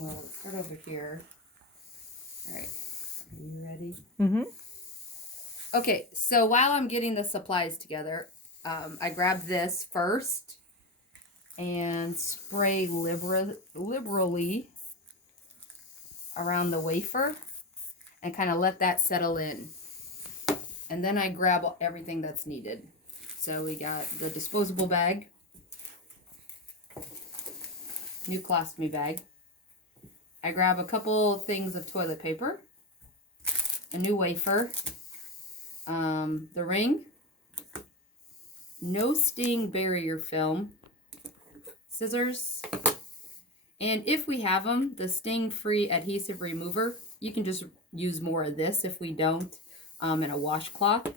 well, let's start over here. All right, are you ready? Mm-hmm. Okay, so while I'm getting the supplies together, I grab this first and spray liberally around the wafer and kind of let that settle in. And then I grab everything that's needed. So we got the disposable bag, new colostomy bag. I grab a couple things of toilet paper, a new wafer, the ring, no sting barrier film, scissors, and if we have them, the sting-free adhesive remover. You can just use more of this if we don't, and a washcloth,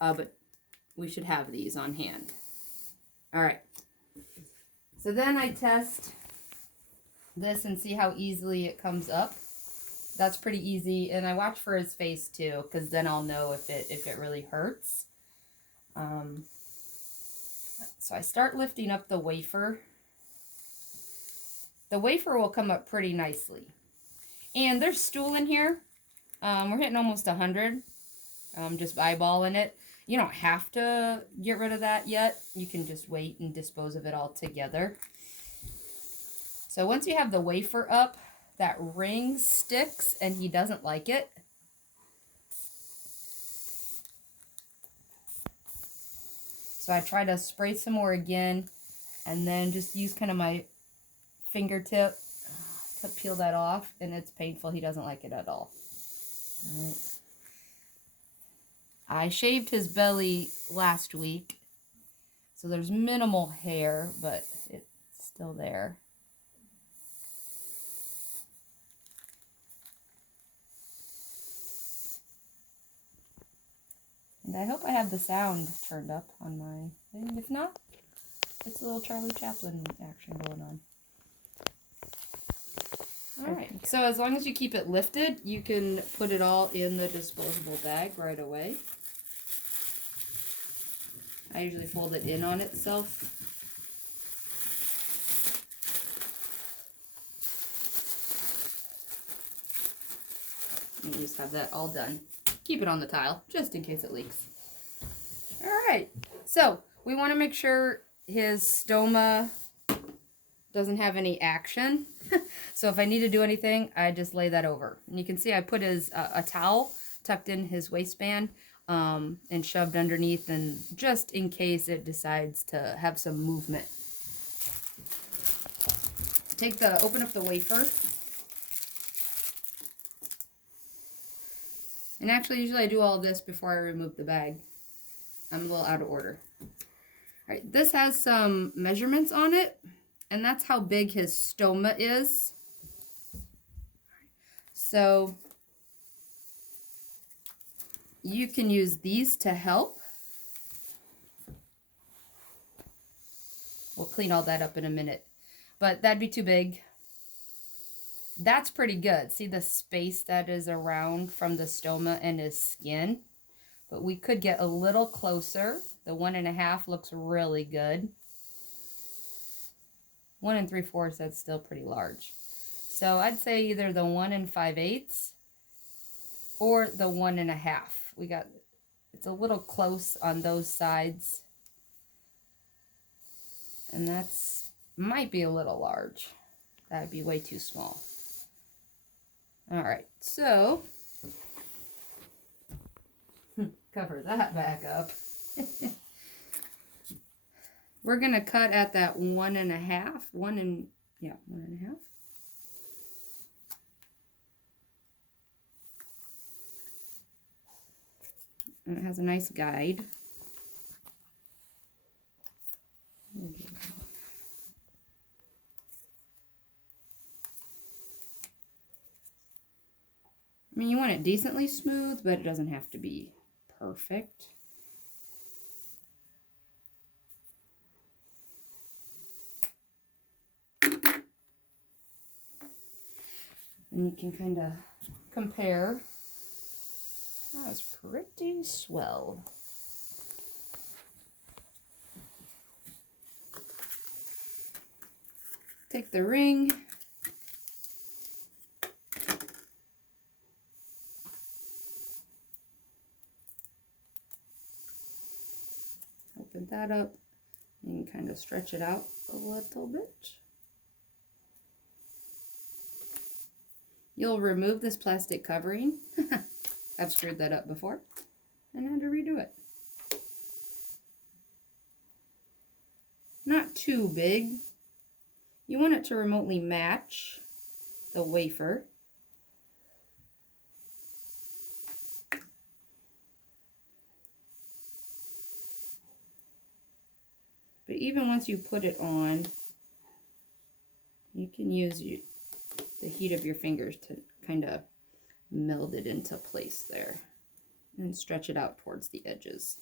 but we should have these on hand. All right. So then I test this and see how easily it comes up. That's pretty easy, and I watch for his face too, because then I'll know if it really hurts. So I start lifting up the wafer. The wafer will come up pretty nicely. And there's stool in here. We're hitting almost 100. Just eyeballing it. You don't have to get rid of that yet. You can just wait and dispose of it all together. So once you have the wafer up, that ring sticks and he doesn't like it. So I try to spray some more again and then just use kind of my fingertip to peel that off, and it's painful. He doesn't like it at all. All right. I shaved his belly last week, so there's minimal hair, but it's still there. And I hope I have the sound turned up on my thing. If not, it's a little Charlie Chaplin action going on. Alright, so as long as you keep it lifted, you can put it all in the disposable bag right away. I usually fold it in on itself. And you just have that all done. Keep it on the tile, just in case it leaks. Alright, so we want to make sure his stoma doesn't have any action. So if I need to do anything, I just lay that over. And you can see I put his a towel tucked in his waistband and shoved underneath, and just in case it decides to have some movement. Open up the wafer. And actually, usually I do all this before I remove the bag. I'm a little out of order. All right, this has some measurements on it, and that's how big his stoma is. So you can use these to help. We'll clean all that up in a minute, but that'd be too big. That's pretty good. See the space that is around from the stoma and his skin? But we could get a little closer. The 1.5 looks really good. 1 3/4, that's still pretty large. So I'd say either the 1 5/8 or the 1.5. It's a little close on those sides. And that's might be a little large. That'd be way too small. All right, so cover that back up. We're gonna cut at that 1.5, 1.5. And it has a nice guide. I mean, you want it decently smooth, but it doesn't have to be perfect. And you can kind of compare. That's pretty swell. Take the ring, line that up and kind of stretch it out a little bit. You'll remove this plastic covering. I've screwed that up before and had to redo it. Not too big. You want it to remotely match the wafer. But even once you put it on, you can use the heat of your fingers to kind of meld it into place there and stretch it out towards the edges.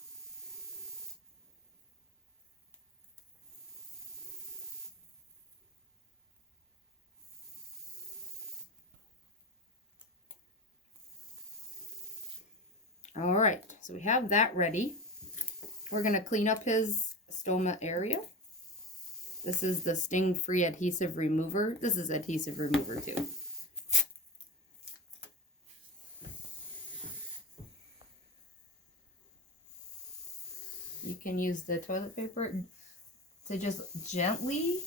All right, so we have that ready. We're going to clean up his stoma area. This is the sting-free adhesive remover. This is adhesive remover too. You can use the toilet paper to just gently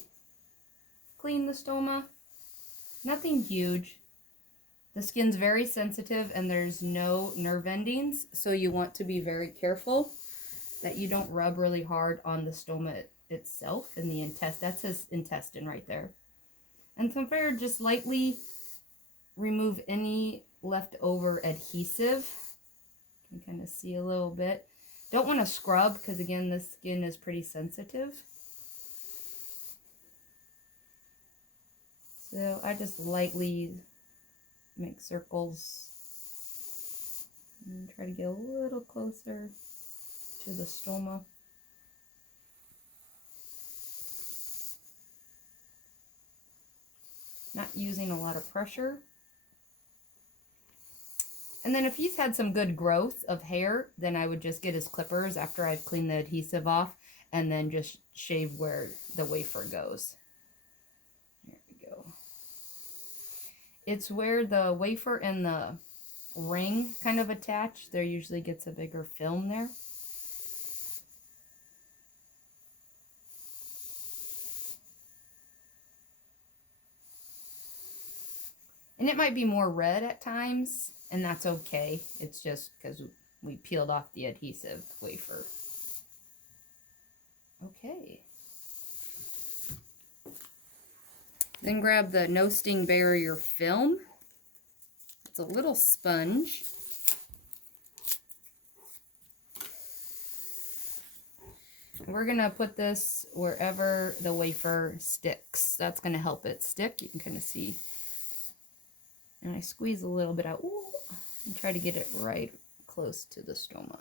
clean the stoma. Nothing huge. The skin's very sensitive and there's no nerve endings, so you want to be very careful that you don't rub really hard on the stoma itself and the intestine. That's his intestine right there. And from there, just lightly remove any leftover adhesive. You can kind of see a little bit. Don't want to scrub because, again, the skin is pretty sensitive. So I just lightly make circles and try to get a little closer to the stoma. Not using a lot of pressure. And then if he's had some good growth of hair, then I would just get his clippers after I've cleaned the adhesive off and then just shave where the wafer goes. There we go. It's where the wafer and the ring kind of attach. There usually gets a bigger film there. And it might be more red at times, and that's okay. It's just because we peeled off the adhesive wafer. Okay. Then grab the no sting barrier film. It's a little sponge. We're going to put this wherever the wafer sticks. That's going to help it stick. You can kind of see. And I squeeze a little bit out. Ooh, and try to get it right close to the stoma.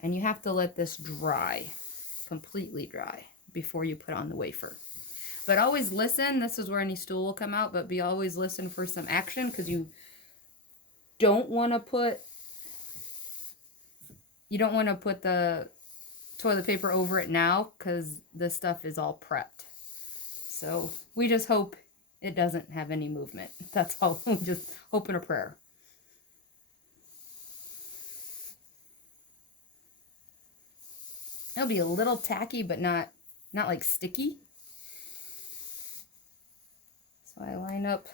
And you have to let this dry, completely dry, before you put on the wafer. But always listen. This is where any stool will come out, but always listen for some action, because you don't want to put the toilet paper over it now, because this stuff is all prepped. So we just hope it doesn't have any movement. That's all. Just hope and a prayer. It'll be a little tacky, but not like sticky. So I line up.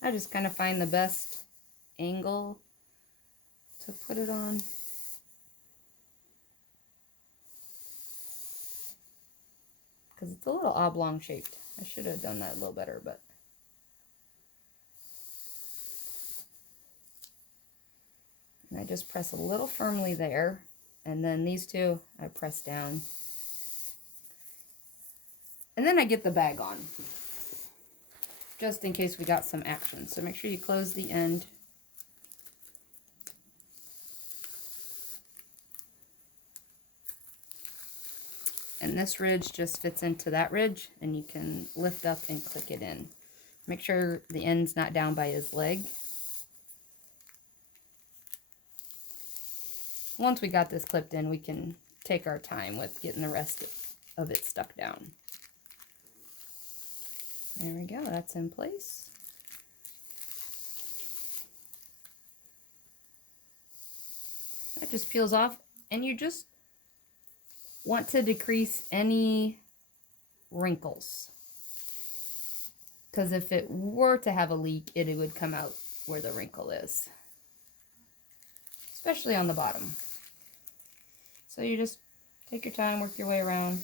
I just kind of find the best angle to put it on. Because it's a little oblong shaped. I should have done that a little better, but. And I just press a little firmly there. And then these two, I press down. And then I get the bag on. Just in case we got some action. So make sure you close the end. And this ridge just fits into that ridge, and you can lift up and click it in. Make sure the end's not down by his leg. Once we got this clipped in, we can take our time with getting the rest of it stuck down. There we go, that's in place. That just peels off, and you just want to decrease any wrinkles. Because if it were to have a leak, it would come out where the wrinkle is. Especially on the bottom. So you just take your time, work your way around.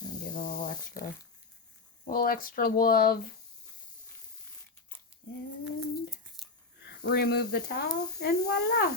And give it a little extra love. And remove the towel, and voila!